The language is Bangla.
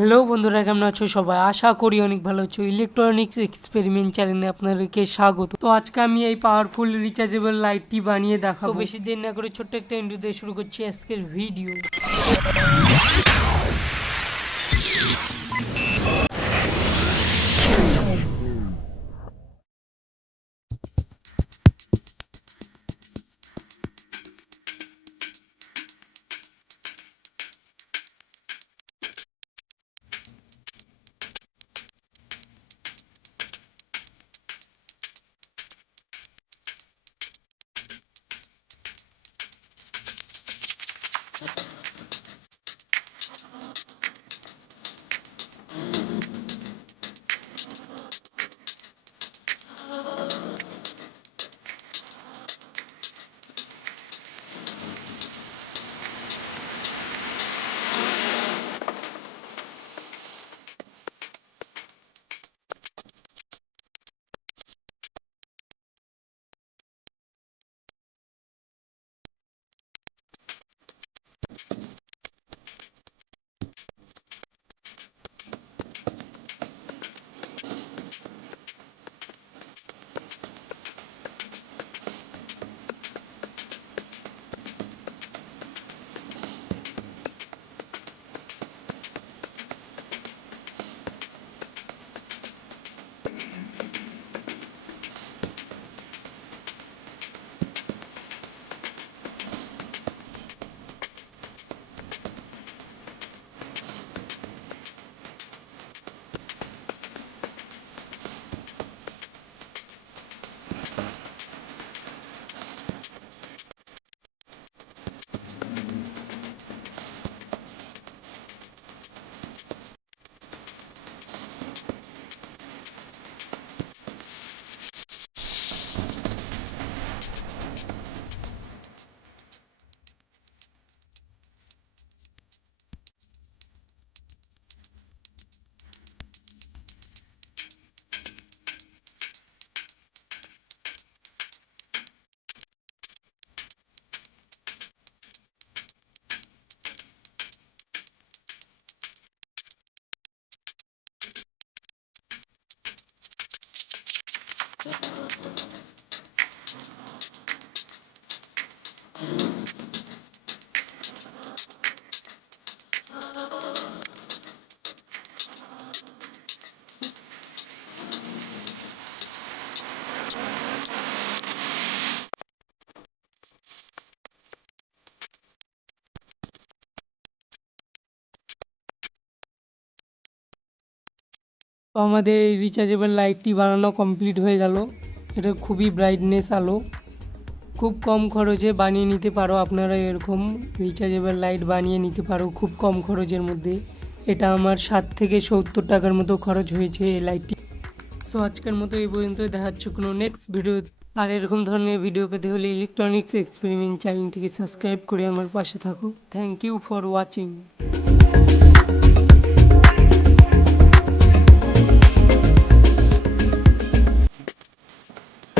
হ্যালো বন্ধুরা, কেমন আছো সবাই? আশা করি অনেক ভালো আছো। ইলেকট্রনিক্স এক্সপেরিমেন্ট চ্যানেলে আপনাদেরকে স্বাগত। তো আজকে আমি এই পাওয়ারফুল রিচার্জেবল লাইটটি বানিয়ে দেখাবো। তো বেশি দেরি না করে ছোট্ট একটা ইন্ট্রো দিয়ে শুরু করছি আজকের ভিডিও। তো আমাদের এই রিচার্জেবল লাইটটি বানানো কমপ্লিট হয়ে গেল। এটা খুবই ব্রাইটনেস আলো, খুব কম খরচে বানিয়ে নিতে পারো। আপনারা এরকম রিচার্জেবল লাইট বানিয়ে নিতে পারো খুব কম খরচের মধ্যে। এটা আমার 60 থেকে 70 টাকার মতো খরচ হয়েছে এই লাইটটি। সো আজকের মতো এই পর্যন্ত, দেখা যাচ্ছে কোনো নেক্সট ভিডিও। আর এরকম ধরনের ভিডিও পেতে হলে ইলেকট্রনিক্স এক্সপেরিমেন্ট চ্যানেলটিকে সাবস্ক্রাইব করে আমার পাশে থাকো। Thank you for watching.